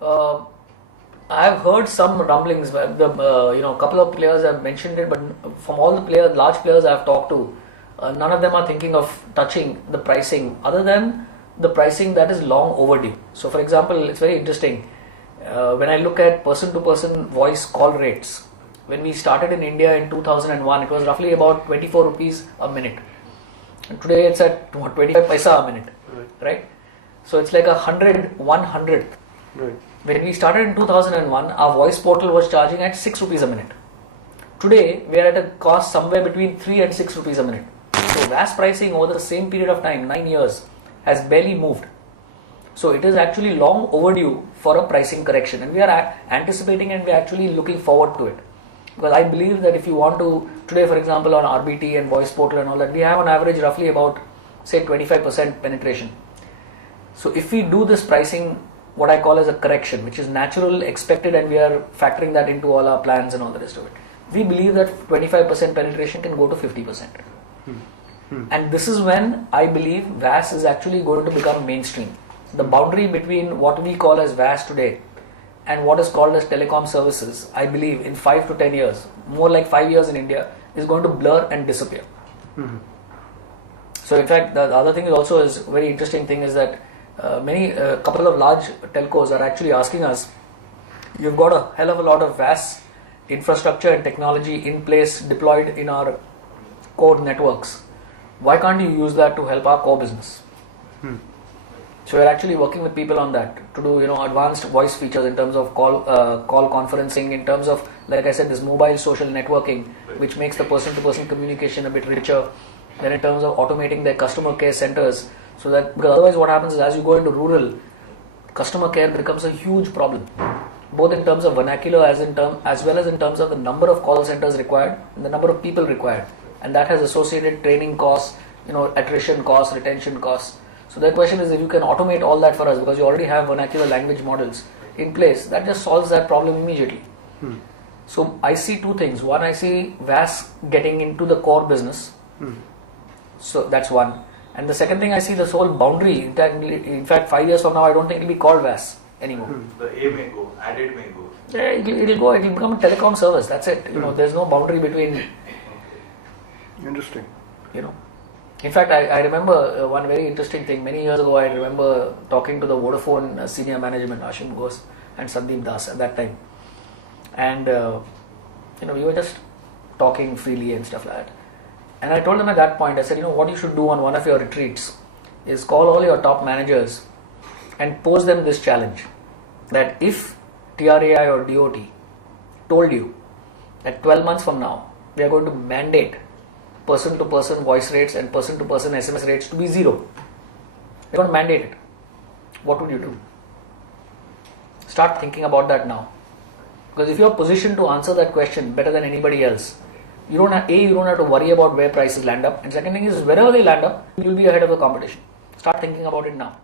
Uh, I've heard some rumblings. A couple of players have mentioned it, but from all the players, large players I've talked to, none of them are thinking of touching the pricing other than the pricing that is long overdue. So, for example, it's very interesting. When I look at person-to-person voice call rates, when we started in India in 2001, it was roughly about 24 rupees a minute. And today it's at 25 paisa a minute, right? So it's like 100th. Right. When we started in 2001, our voice portal was charging at 6 rupees a minute. Today, we are at a cost somewhere between 3 and 6 rupees a minute. So VAS pricing over the same period of time, 9 years, has barely moved. So it is actually long overdue for a pricing correction, and we are anticipating and we are actually looking forward to it. Because I believe that if you want to, today for example on RBT and voice portal and all that, we have on average roughly about say 25% penetration. So if we do this pricing, what I call as a correction, which is natural, expected, and we are factoring that into all our plans and all the rest of it, we believe that 25% penetration can go to 50%. And this is when I believe VAS is actually going to become mainstream. The boundary between what we call as VAS today and what is called as telecom services, I believe in 5 to 10 years, more like 5 years in India, is going to blur and disappear. So in fact, the other thing is also is very interesting thing is that couple of large telcos are actually asking us, you've got a hell of a lot of VAS infrastructure and technology in place deployed in our core networks. Why can't you use that to help our core business? So we're actually working with people on that to do advanced voice features in terms of call conferencing, in terms of, like I said, this mobile social networking, which makes the person-to-person communication a bit richer. Then in terms of automating their customer care centers, so that, because otherwise what happens is as you go into rural, customer care becomes a huge problem, both in terms of vernacular as well as in terms of the number of call centers required and the number of people required, and that has associated training costs, attrition costs, retention costs. So the question is, if you can automate all that for us, because you already have vernacular language models in place, that just solves that problem immediately. So I see two things. One, I see VAS getting into the core business. So that's one. And the second thing, I see this whole boundary. In fact, 5 years from now, I don't think it will be called VAS anymore. The A may go, added may go. Yeah, it'll go. It'll become a telecom service. That's it. There's no boundary between. Interesting. In fact, I remember one very interesting thing. Many years ago, I remember talking to the Vodafone senior management, Ashim Ghosh and Sandeep Das at that time. And, we were just talking freely and stuff like that. And I told them at that point, I said, what you should do on one of your retreats is call all your top managers and pose them this challenge. That if TRAI or DOT told you that 12 months from now, we are going to mandate person-to-person voice rates and person-to-person SMS rates to be zero. We're going to mandate it. What would you do? Start thinking about that now. Because if you're positioned to answer that question better than anybody else, you don't have to worry about where prices land up. And second thing is, wherever they land up, you'll be ahead of the competition. Start thinking about it now.